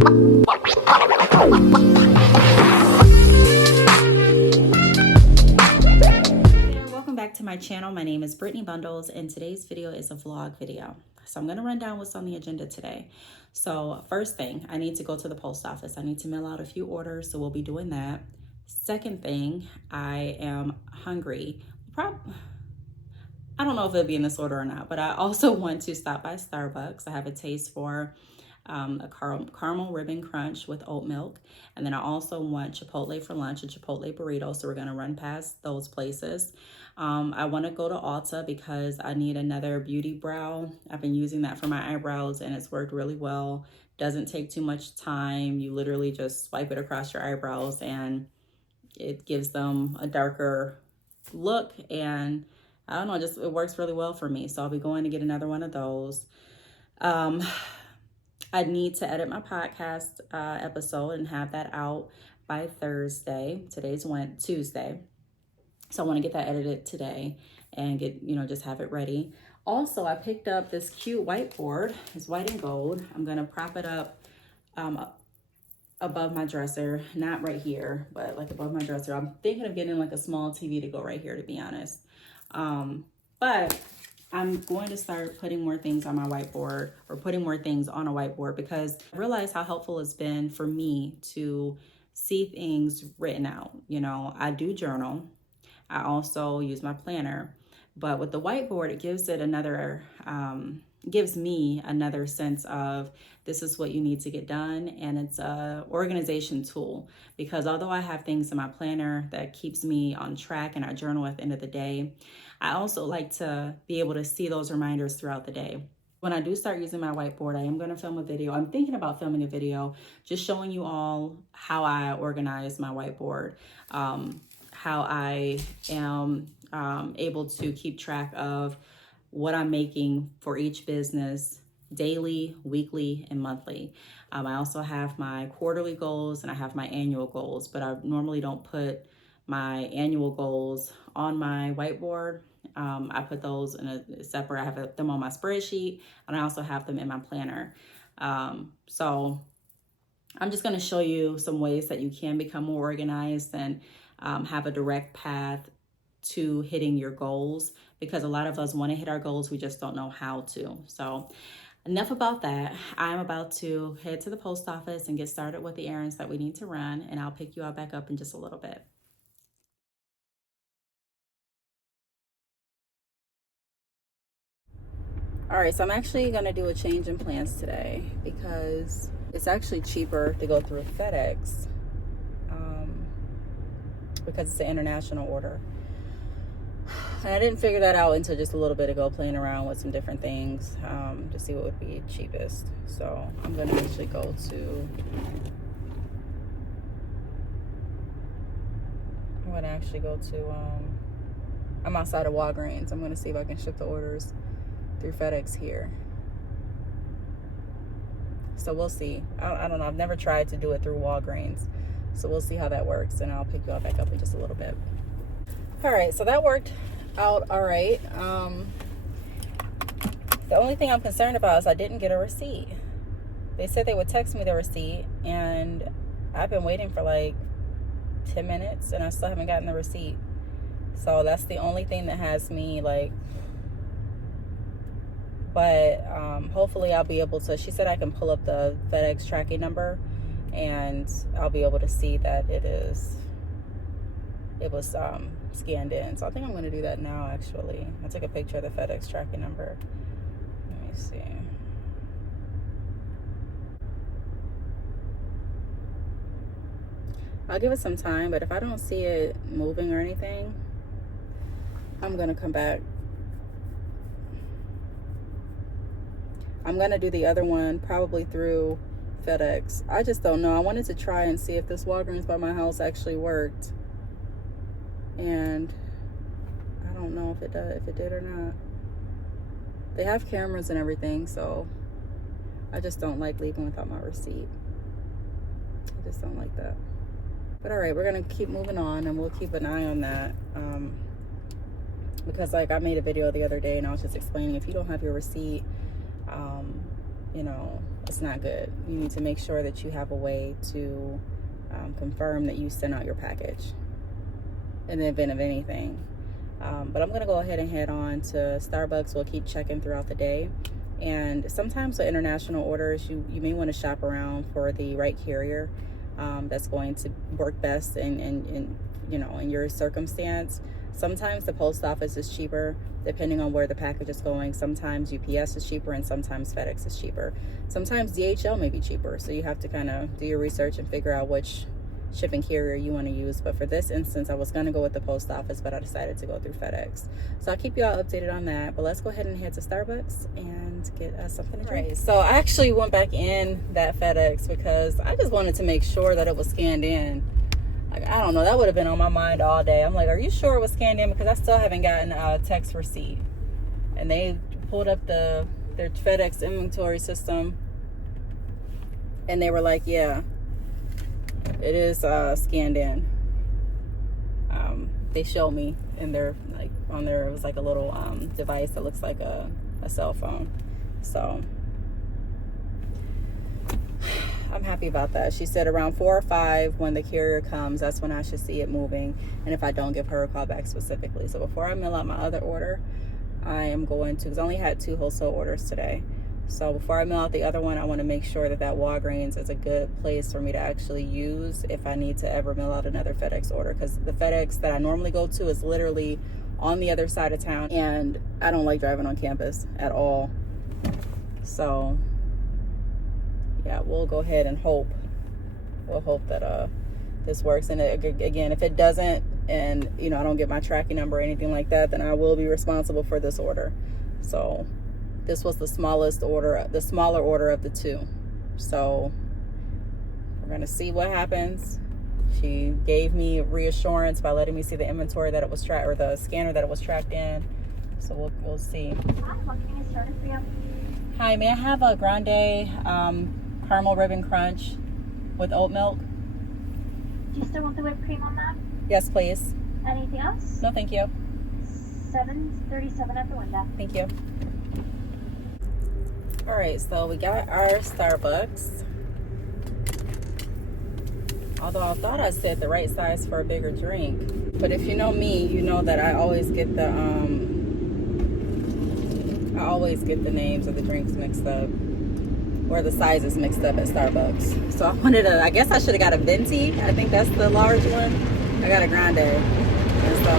Welcome back to my channel. My name is Brittney Bundles, and today's video is a vlog video. So I'm going to run down what's on the agenda today. So first thing, I need to go to the post office. I need to mail out a few orders, so we'll be doing that. Second thing, I am hungry. I don't know if it'll be in this order or not, but I also want to stop by Starbucks. I have a taste for a caramel ribbon crunch with oat milk. And then I also want Chipotle for lunch, a Chipotle burrito. So we're going to run past those places. I want to go to Ulta because I need another beauty brow. I've been using that for my eyebrows and it's worked really well. Doesn't take too much time. You literally just swipe it across your eyebrows and it gives them a darker look, and I don't know, just it works really well for me. So I'll be going to get another one of those. I need to edit my podcast episode and have that out by Thursday. Today's Tuesday. So I want to get that edited today and get, just have it ready. Also, I picked up this cute whiteboard. It's white and gold. I'm going to prop it up above my dresser, not right here, but like above my dresser. I'm thinking of getting like a small TV to go right here, to be honest. But I'm going to start putting more things on my whiteboard, or putting more things on a whiteboard, because I realize how helpful it's been for me to see things written out. I do journal. I also use my planner, but with the whiteboard, it gives it gives me another sense of this is what you need to get done. And it's a organization tool, because although I have things in my planner that keeps me on track and I journal at the end of the day, I also like to be able to see those reminders throughout the day. When I do start using my whiteboard, I am going to film a video. I'm thinking about filming a video just showing you all how I organize my whiteboard, how I am able to keep track of what I'm making for each business daily, weekly, and monthly. I also have my quarterly goals and I have my annual goals, but I normally don't put my annual goals on my whiteboard. I put those in a separate, I have them on my spreadsheet, and I also have them in my planner. So I'm just going to show you some ways that you can become more organized and have a direct path to hitting your goals, because a lot of us want to hit our goals, we just don't know how to. So enough about that. I'm about to head to the post office and get started with the errands that we need to run, and I'll pick you all back up in just a little bit. All right, so I'm actually gonna do a change in plans today because it's actually cheaper to go through FedEx because it's an international order. And I didn't figure that out until just a little bit ago, playing around with some different things to see what would be cheapest. So I'm gonna actually go to, I'm outside of Walgreens. I'm gonna see if I can ship the orders through FedEx here. So we'll see. I don't know. I've never tried to do it through Walgreens. So we'll see how that works, and I'll pick you all back up in just a little bit. All right, so that worked out all right. The only thing I'm concerned about is I didn't get a receipt. They said they would text me the receipt, and I've been waiting for like 10 minutes, and I still haven't gotten the receipt. So that's the only thing that has me like, but hopefully I'll be able to, she said I can pull up the FedEx tracking number and I'll be able to see that it was scanned in. So I think I'm going to do that now. Actually, I took a picture of the FedEx tracking number. Let me see. I'll give it some time, but if I don't see it moving or anything, I'm going to come back. I'm going to do the other one probably through FedEx. I just don't know. I wanted to try and see if this Walgreens by my house actually worked. And I don't know if it did or not. They have cameras and everything, so I just don't like leaving without my receipt. I just don't like that. But all right, we're going to keep moving on, and we'll keep an eye on that. Because like I made a video the other day and I was just explaining, if you don't have your receipt, you know, it's not good. You need to make sure that you have a way to confirm that you sent out your package in the event of anything. But I'm gonna go ahead and head on to Starbucks. We'll keep checking throughout the day. And sometimes with international orders, you may want to shop around for the right carrier that's going to work best in you know, in your circumstance. Sometimes the post office is cheaper depending on where the package is going. Sometimes UPS is cheaper, and sometimes FedEx is cheaper. Sometimes DHL may be cheaper, so you have to kind of do your research and figure out which shipping carrier you want to use. But for this instance, I was going to go with the post office, but I decided to go through FedEx. So I'll keep you all updated on that. But let's go ahead and head to Starbucks and get something to drink. Right, so I actually went back in that FedEx because I just wanted to make sure that it was scanned in. Like, I don't know, that would have been on my mind all day. I'm like, are you sure it was scanned in? Because I still haven't gotten a text receipt. And they pulled up their FedEx inventory system, and they were like, yeah, it is scanned in. They showed me in their, like, on there, it was like a little device that looks like a cell phone. So I'm happy about that. She said around 4 or 5 when the carrier comes, that's when I should see it moving, and if I don't, give her a call back specifically. So before I mail out my other order, I am going to, because I only had 2 wholesale orders today. So before I mail out the other one, I want to make sure that Walgreens is a good place for me to actually use if I need to ever mail out another FedEx order, because the FedEx that I normally go to is literally on the other side of town, and I don't like driving on campus at all. So yeah, we'll go ahead and hope. We'll hope that this works. And again, if it doesn't, and you know, I don't get my tracking number or anything like that, then I will be responsible for this order. So this was the smaller order of the 2. So we're gonna see what happens. She gave me reassurance by letting me see the inventory that it was tracked, or the scanner that it was tracked in. So we'll see. Hi, what can I start for you? Hi, may I have a grande caramel ribbon crunch with oat milk? Do you still want the whipped cream on that? Yes, please. Anything else? No, thank you. 7:37 at the window. Thank you. All right, so we got our Starbucks. Although I thought I said the right size for a bigger drink. But if you know me, you know that I always get the names of the drinks mixed up, or the sizes mixed up at Starbucks. So I guess I should have got a venti. I think that's the large one. I got a grande. And so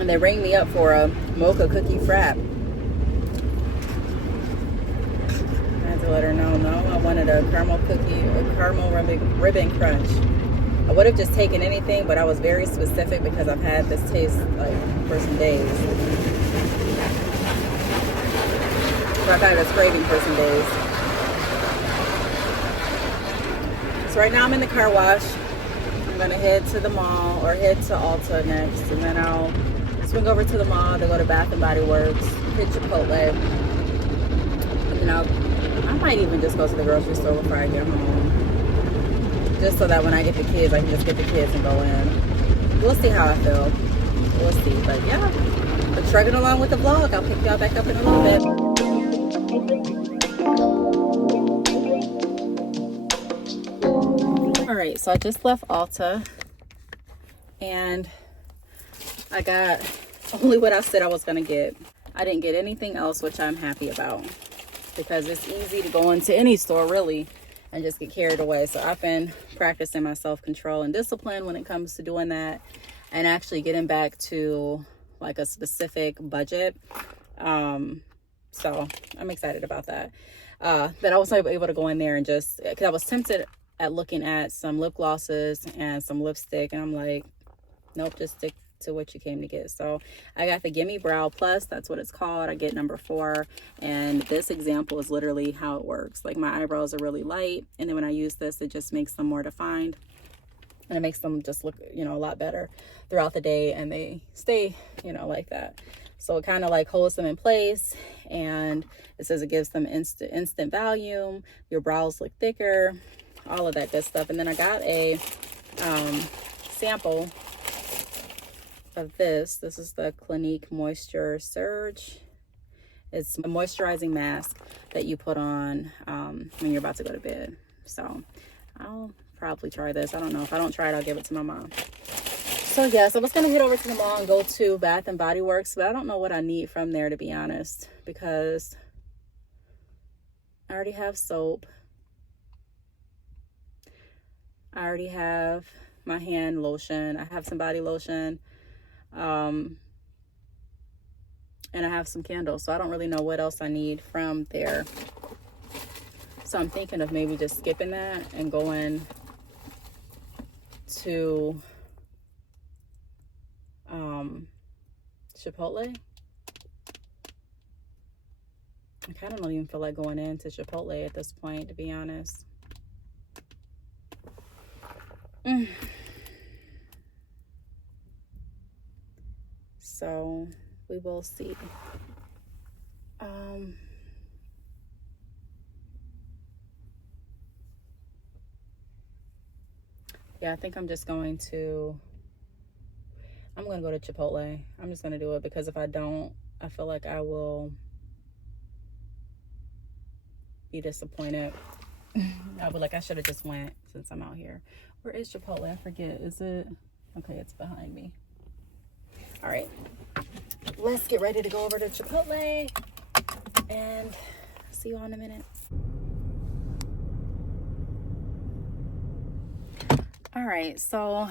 and they rang me up for a mocha cookie frap. I had to let her know, no, I wanted a caramel ribbon crunch. I would have just taken anything, but I was very specific because I've had this taste like for some days. So I've had this craving for some days. So right now I'm in the car wash. I'm gonna head to the mall, or head to Ulta next, and then I'll swing over to the mall to go to Bath and Body Works, hit Chipotle, and then I might even just go to the grocery store before I get home, just so that when I get the kids, I can just get the kids and go in. We'll see how I feel. We'll see. But yeah, we're trucking along with the vlog. I'll pick y'all back up in a little bit. All right, so I just left Ulta, and I got only what I said I was gonna get. I didn't get anything else, which I'm happy about, because it's easy to go into any store really and just get carried away. So I've been practicing my self-control and discipline when it comes to doing that, and actually getting back to like a specific budget. So I'm excited about that. That I was able to go in there and just, because I was tempted at looking at some lip glosses and some lipstick, and I'm like, nope, just stick to what you came to get. So I got the Gimme Brow Plus, that's what it's called. I get number 4, and this example is literally how it works. Like, my eyebrows are really light, and then when I use this, it just makes them more defined, and it makes them just look, you know, a lot better throughout the day, and they stay, you know, like that. So it kind of like holds them in place, and it says it gives them instant volume, your brows look thicker, all of that good stuff. And then I got a sample of this. This is the Clinique Moisture Surge. It's a moisturizing mask that you put on when you're about to go to bed. So I'll probably try this. I don't know. If I don't try it, I'll give it to my mom. So yes, I was going to head over to the mall and go to Bath and Body Works, but I don't know what I need from there, to be honest, because I already have soap. I already have my hand lotion. I have some body lotion. And I have some candles. So I don't really know what else I need from there. So I'm thinking of maybe just skipping that and going to Chipotle. I kind of don't even feel like going into Chipotle at this point, to be honest. So we will see. Yeah, I think I'm going to go to Chipotle. I'm just going to do it because if I don't, I feel like I will be disappointed. I'll be like, I should have just went since I'm out here. Where is Chipotle? I forget. Is it? Okay, it's behind me. All right. Let's get ready to go over to Chipotle and see you all in a minute. All right, so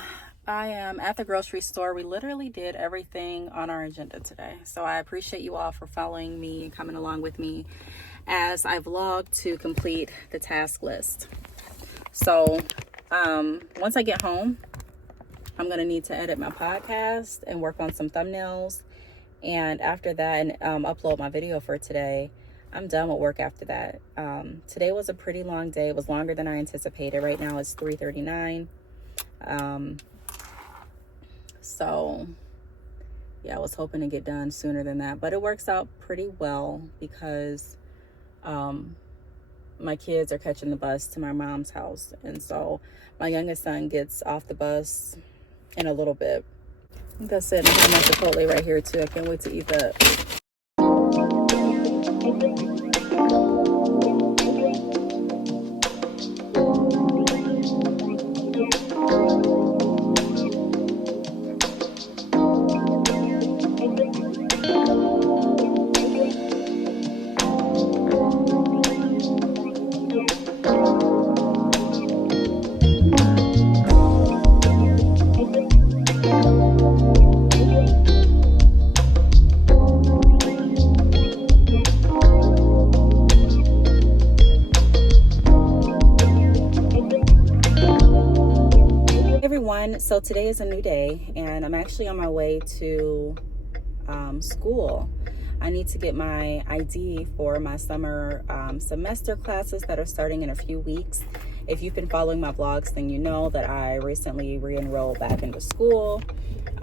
I am at the grocery store. We literally did everything on our agenda today. So I appreciate you all for following me and coming along with me as I vlog to complete the task list. So once I get home, I'm going to need to edit my podcast and work on some thumbnails. And after that, and upload my video for today. I'm done with work after that. Today was a pretty long day. It was longer than I anticipated. Right now it's 3:39. So yeah, I was hoping to get done sooner than that, but it works out pretty well because my kids are catching the bus to my mom's house. And so my youngest son gets off the bus in a little bit. I think that's it. I have my Chipotle right here too. I can't wait to eat that. So today is a new day and I'm actually on my way to school. I need to get my ID for my summer semester classes that are starting in a few weeks. If you've been following my vlogs, then you know that I recently re-enrolled back into school.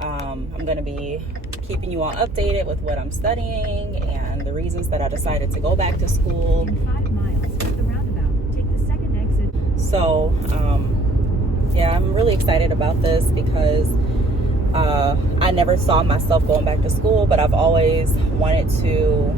I'm going to be keeping you all updated with what I'm studying and the reasons that I decided to go back to school. In 5 miles, at the roundabout, take the second exit. So, yeah, I'm really excited about this because I never saw myself going back to school, but I've always wanted to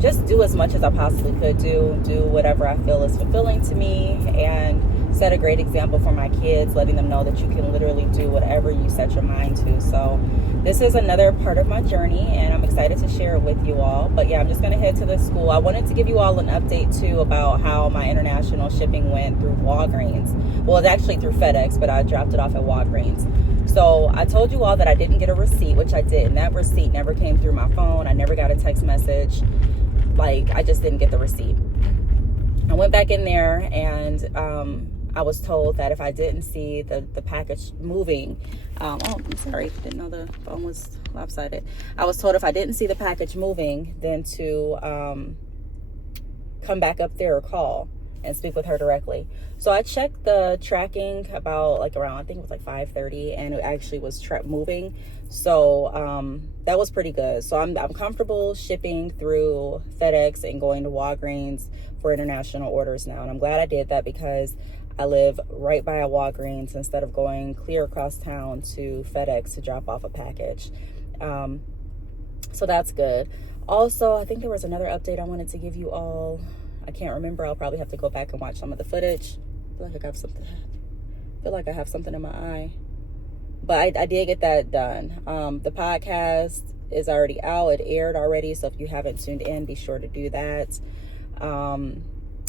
just do as much as I possibly could do whatever I feel is fulfilling to me and set a great example for my kids, letting them know that you can literally do whatever you set your mind to. So this is another part of my journey and I'm excited to share it with you all. But yeah, I'm just going to head to the school. I wanted to give you all an update too about how my international shipping went through Walgreens. Well, it's actually through FedEx, but I dropped it off at Walgreens. So I told you all that I didn't get a receipt, which I didn't. That receipt never came through my phone. I never got a text message. Like, I just didn't get the receipt. I went back in there and I was told that if I didn't see the package moving, oh, I'm sorry, didn't know the phone was lopsided. I was told if I didn't see the package moving, then to come back up there or call and speak with her directly. So I checked the tracking about around, I think it was 5:30, and it actually was moving. So that was pretty good. So I'm comfortable shipping through FedEx and going to Walgreens for international orders now. And I'm glad I did that because I live right by a Walgreens instead of going clear across town to FedEx to drop off a package. So that's good. Also, I think there was another update I wanted to give you all. I can't remember. I'll probably have to go back and watch some of the footage. I feel like I have something. I feel like I have something in my eye. But I did get that done. The podcast is already out. It aired already. So if you haven't tuned in, be sure to do that.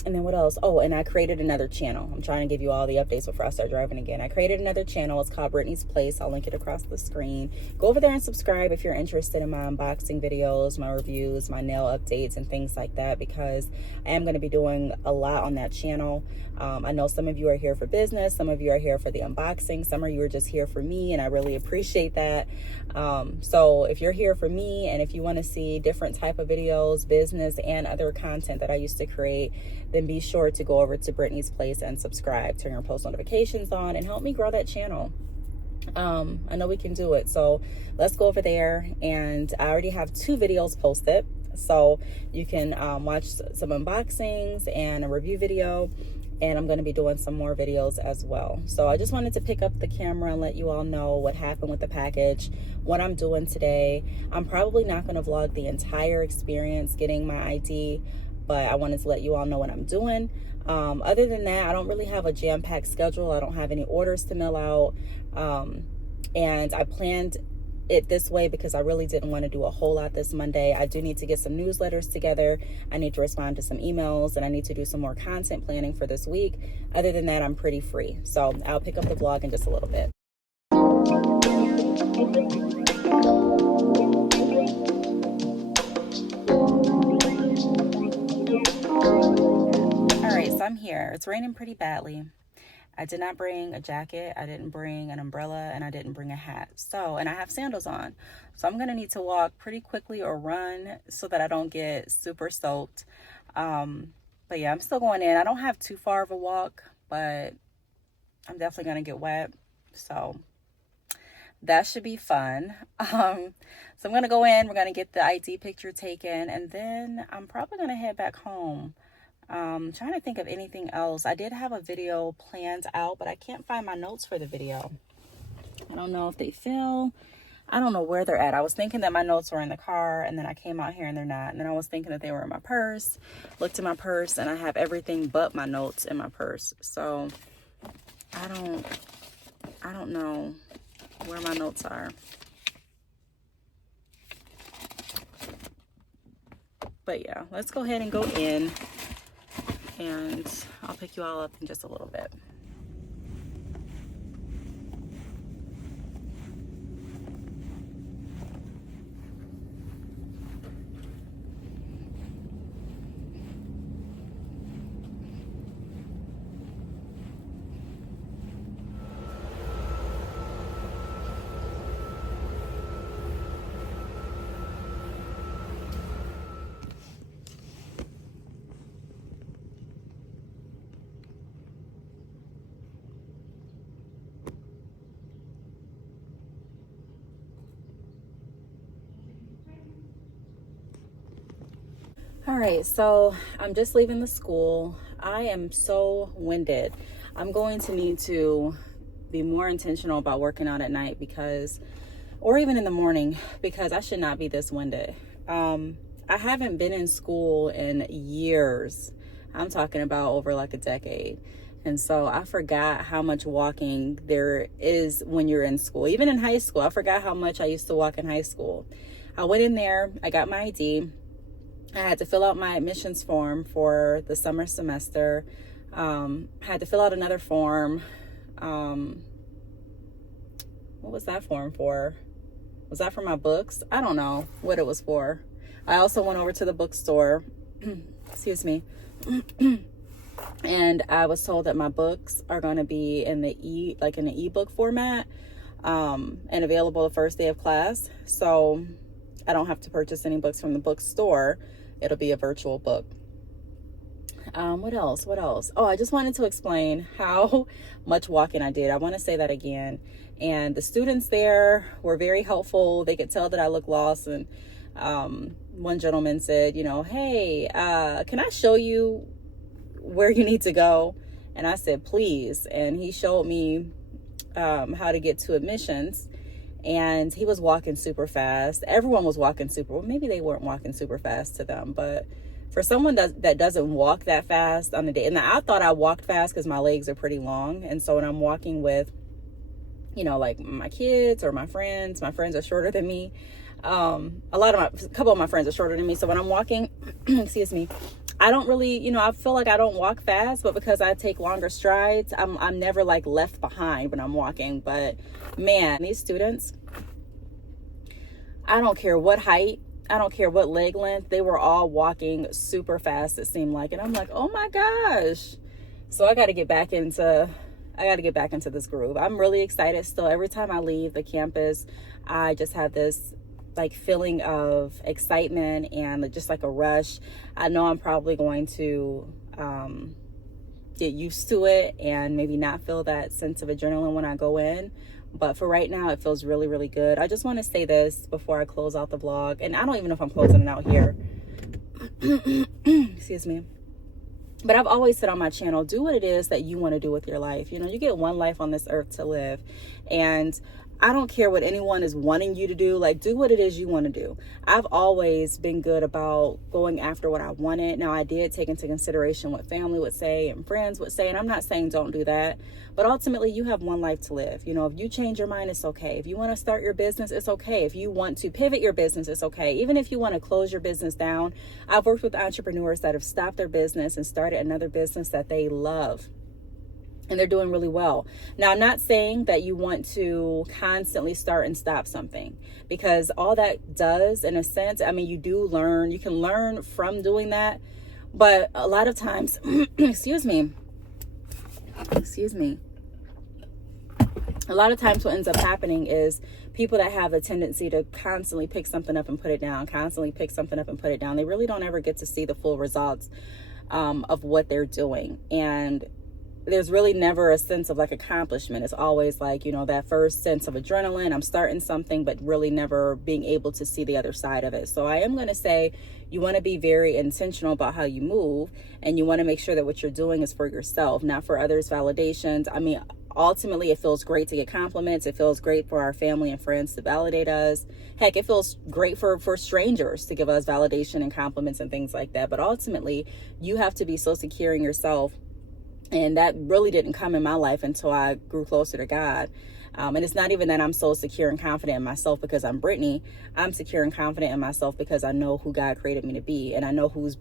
And then what else? Oh, and I created another channel. I'm trying to give you all the updates before I start driving again. I created another channel. It's called Brittney's Place. I'll link it across the screen. Go over there and subscribe if you're interested in my unboxing videos, my reviews, my nail updates, and things like that, because I am going to be doing a lot on that channel. I know some of you are here for business. Some of you are here for the unboxing. Some of you are just here for me, and I really appreciate that. So if you're here for me, and if you want to see different type of videos, business, and other content that I used to create, then be sure to go over to Brittney's Place and subscribe, turn your post notifications on, and help me grow that channel. I know we can do it. So let's go over there. And I already have 2 videos posted. So you can watch some unboxings and a review video. And I'm going to be doing some more videos as well. So I just wanted to pick up the camera and let you all know what happened with the package, what I'm doing today. I'm probably not going to vlog the entire experience getting my ID, but I wanted to let you all know what I'm doing. Other than that, I don't really have a jam-packed schedule. I don't have any orders to mail out. And I planned it this way because I really didn't want to do a whole lot this Monday. I do need to get some newsletters together. I need to respond to some emails, and I need to do some more content planning for this week. Other than that, I'm pretty free. So I'll pick up the vlog in just a little bit. All right, so I'm here. It's raining pretty badly. I did not bring a jacket, I didn't bring an umbrella, and I didn't bring a hat. So, and I have sandals on. So I'm gonna need to walk pretty quickly or run so that I don't get super soaked. But yeah, I'm still going in. I don't have too far of a walk, but I'm definitely gonna get wet. So that should be fun. So I'm gonna go in, we're gonna get the ID picture taken, and then I'm probably gonna head back home. Trying to think of anything else. I did have a video planned out, but I can't find my notes for the video. I don't know if they fell. I don't know where they're at. I was thinking that my notes were in the car, and then I came out here and they're not. And then I was thinking that they were in my purse. Looked in my purse, and I have everything but my notes in my purse. So I don't know where my notes are. But yeah, let's go ahead and go in. And I'll pick you all up in just a little bit. All right, so I'm just leaving the school. I am so winded. I'm going to need to be more intentional about working out at night because, or even in the morning, because I should not be this winded. I haven't been in school in years. I'm talking about over like a decade. And so I forgot how much walking there is when you're in school. Even in high school, I forgot how much I used to walk in high school. I went in there, I got my ID. I had to fill out my admissions form for the summer semester. Had to fill out another form. What was that form for? Was that for my books? I don't know what it was for. I also went over to the bookstore. Excuse me. And I was told that my books are going to be in the ebook format, and available the first day of class. So I don't have to purchase any books from the bookstore. It'll be a virtual book. What else? Oh, I just wanted to explain how much walking I did. I want to say that again. And the students there were very helpful. They could tell that I look lost. And one gentleman said, hey, can I show you where you need to go? And I said, please. And he showed me how to get to admissions. And he was walking super fast. Everyone was walking super, well, maybe they weren't walking super fast to them, but for someone that doesn't walk that fast on the day, and I thought I walked fast because my legs are pretty long. And so when I'm walking with, you know, like my kids or my friends are shorter than me. A couple of my friends are shorter than me. So when I'm walking, excuse me, I don't really, you know, I feel like I don't walk fast, but because I take longer strides, I'm never like left behind when I'm walking. But man, these students, I don't care what height, I don't care what leg length, they were all walking super fast, it seemed like. And I'm like, oh my gosh. So I got to get back into this groove. I'm really excited still. Every time I leave the campus, I just have this like feeling of excitement and just like a rush. I know I'm probably going to get used to it and maybe not feel that sense of adrenaline when I go in. But for right now, it feels really, really good. I just want to say this before I close out the vlog. And I don't even know if I'm closing it out here. Excuse me. But I've always said on my channel, do what it is that you want to do with your life. You know, you get one life on this earth to live. And I don't care what anyone is wanting you to do. Like, do what it is you want to do. I've always been good about going after what I wanted. Now, I did take into consideration what family would say and friends would say. And I'm not saying don't do that. But ultimately, you have one life to live. You know, if you change your mind, it's okay. If you want to start your business, it's okay. If you want to pivot your business, it's okay. Even if you want to close your business down. I've worked with entrepreneurs that have stopped their business and started another business that they love. And they're doing really well. Now, I'm not saying that you want to constantly start and stop something, because all that does, in a sense, I mean, you can learn from doing that. But a lot of times, excuse me. A lot of times what ends up happening is people that have a tendency to constantly pick something up and put it down, they really don't ever get to see the full results of what they're doing. And there's really never a sense of like accomplishment. It's always like, you know, that first sense of adrenaline, I'm starting something, but really never being able to see the other side of it. So I am going to say you want to be very intentional about how you move, and you want to make sure that what you're doing is for yourself, not for others' validations. I mean, ultimately, it feels great to get compliments. It feels great for our family and friends to validate us. Heck, it feels great for strangers to give us validation and compliments and things like that. But ultimately, you have to be so secure in yourself. And that really didn't come in my life until I grew closer to God. And it's not even that I'm so secure and confident in myself because I'm Brittney. I'm secure and confident in myself because I know who God created me to be, and I know who's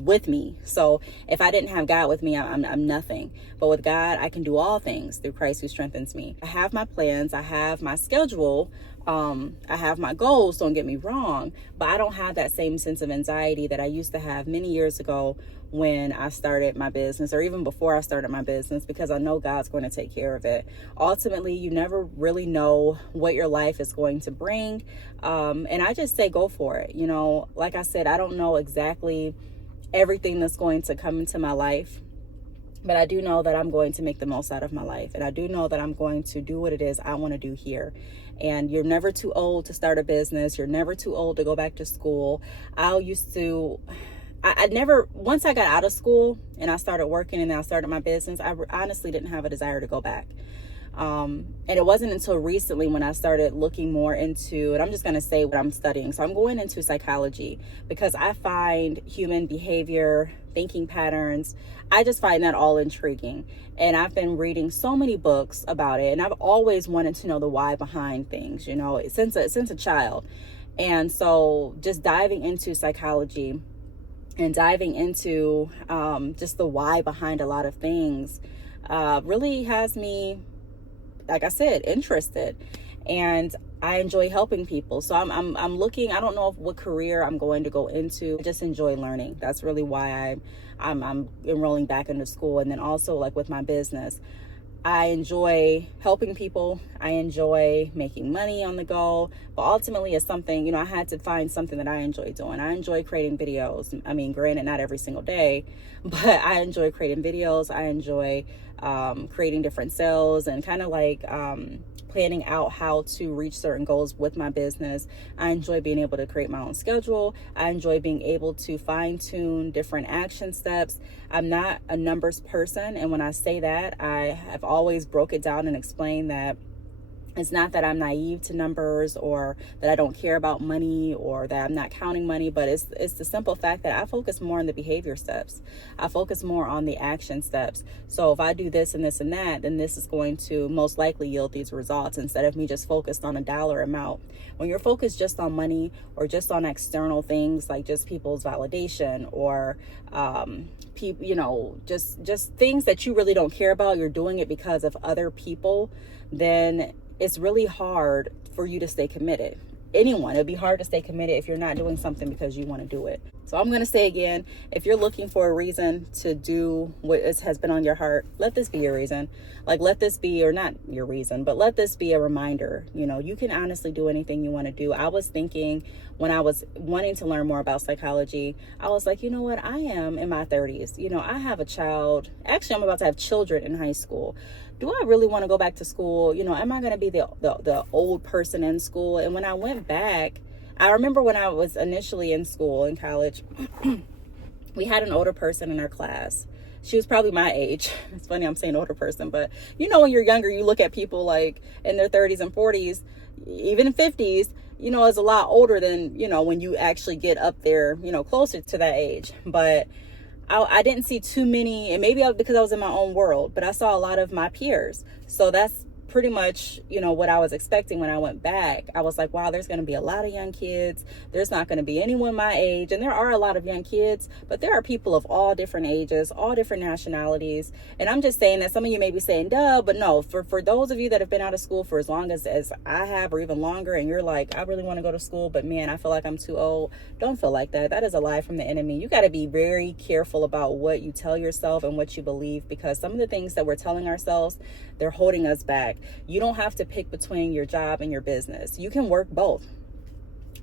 with me. So if I didn't have God with me, I'm nothing. But with God, I can do all things through Christ who strengthens me. I have my plans. I have my schedule. I have my goals, don't get me wrong, but I don't have that same sense of anxiety that I used to have many years ago when I started my business, or even before I started my business, because I know God's going to take care of it. Ultimately, you never really know what your life is going to bring. And I just say, go for it. You know, like I said, I don't know exactly everything that's going to come into my life, but I do know that I'm going to make the most out of my life. And I do know that I'm going to do what it is I want to do here. And you're never too old to start a business. You're never too old to go back to school. I never, once I got out of school and I started working and then I started my business, I honestly didn't have a desire to go back. And it wasn't until recently when I started looking more into, and I'm just going to say what I'm studying. So I'm going into psychology because I find human behavior, thinking patterns, I just find that all intriguing. And I've been reading so many books about it. And I've always wanted to know the why behind things, you know, since a child. And so just diving into psychology and diving into just the why behind a lot of things really has me, like I said, interested. And I enjoy helping people. So I'm looking, I don't know what career I'm going to go into. I just enjoy learning. That's really why I'm enrolling back into school. And then also, like with my business, I enjoy helping people. I enjoy making money on the go. But ultimately, it's something, you know, I had to find something that I enjoy doing. I enjoy creating videos. I mean, granted, not every single day, but I enjoy creating videos. I enjoy creating different sales and kind of like planning out how to reach certain goals with my business. I enjoy being able to create my own schedule. I enjoy being able to fine tune different action steps. I'm not a numbers person. And when I say that, I have always broke it down and explained that it's not that I'm naive to numbers or that I don't care about money or that I'm not counting money, but it's the simple fact that I focus more on the behavior steps. I focus more on the action steps. So if I do this and this and that, then this is going to most likely yield these results instead of me just focused on a dollar amount. When you're focused just on money or just on external things like just people's validation or just things that you really don't care about, you're doing it because of other people, then it's really hard for you to stay committed. It'd be hard to stay committed if you're not doing something because you want to do it. So I'm going to say again, if you're looking for a reason to do what has been on your heart, let this be your reason. Like, let this be, or not your reason, but let this be a reminder. You can honestly do anything you want to do. I was thinking when I was wanting to learn more about psychology, I was like, you know what? I am in my 30s. I have a child. Actually, I'm about to have children in high school. Do I really want to go back to school? Am I going to be the old person in school? And when I went back, I remember when I was initially in school, in college, we had an older person in our class. She was probably my age. It's funny I'm saying older person, but when you're younger, you look at people like in their 30s and 40s, even 50s, is a lot older than, when you actually get up there, closer to that age. But I didn't see too many, and maybe because I was in my own world, but I saw a lot of my peers. So that's pretty much, what I was expecting when I went back. I was like, wow, there's going to be a lot of young kids. There's not going to be anyone my age. And there are a lot of young kids, but there are people of all different ages, all different nationalities. And I'm just saying that some of you may be saying, duh, but no, for those of you that have been out of school for as long as I have, or even longer, and you're like, I really want to go to school, but man, I feel like I'm too old. Don't feel like that. That is a lie from the enemy. You got to be very careful about what you tell yourself and what you believe, because some of the things that we're telling ourselves, they're holding us back. You don't have to pick between your job and your business. You can work both.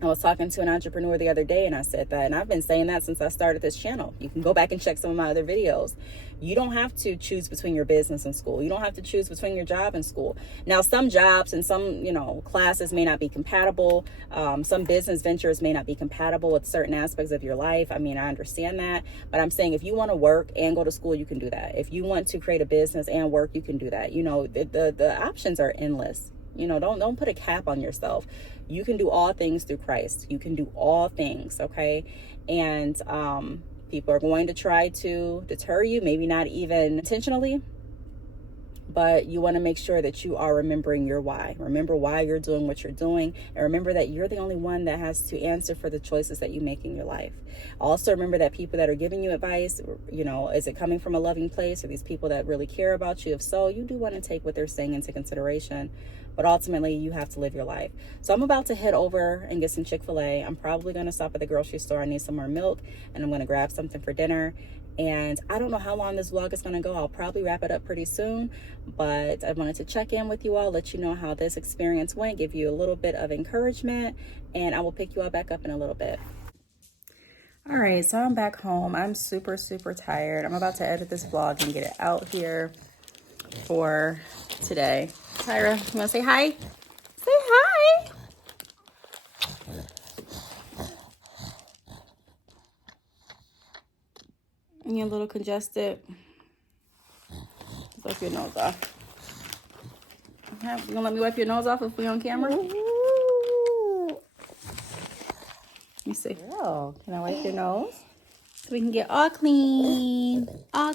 I was talking to an entrepreneur the other day and I said that, and I've been saying that since I started this channel. You can go back and check some of my other videos. You don't have to choose between your business and school. You don't have to choose between your job and school. Now, some jobs and some, classes may not be compatible. Some business ventures may not be compatible with certain aspects of your life. I mean, I understand that, but I'm saying if you want to work and go to school, you can do that. If you want to create a business and work, you can do that. The options are endless. Don't put a cap on yourself. You can do all things through Christ. You can do all things, okay? And people are going to try to deter you, maybe not even intentionally, but you want to make sure that you are remembering your why. Remember why you're doing what you're doing, and remember that you're the only one that has to answer for the choices that you make in your life. Also, remember that people that are giving you advice, is it coming from a loving place? Are these people that really care about you? If so, you do want to take what they're saying into consideration. But ultimately, you have to live your life. So I'm about to head over and get some Chick-fil-A. I'm probably going to stop at the grocery store. I need some more milk, and I'm going to grab something for dinner. And I don't know how long this vlog is going to go. I'll probably wrap it up pretty soon. But I wanted to check in with you all, let you know how this experience went, give you a little bit of encouragement, and I will pick you all back up in a little bit. All right, so I'm back home. I'm super, super tired. I'm about to edit this vlog and get it out here for today. Tyra, you want to say hi? Say hi. And you're a little congested. Wipe your nose off. Okay, you gonna let me wipe your nose off if we're on camera? Let me see. Oh, can I wipe your nose? So we can get all clean. All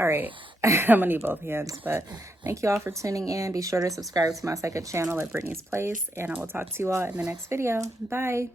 right. I'm gonna need both hands, but thank you all for tuning in. Be sure to subscribe to my second channel at Brittney's Place, and I will talk to you all in the next video. Bye.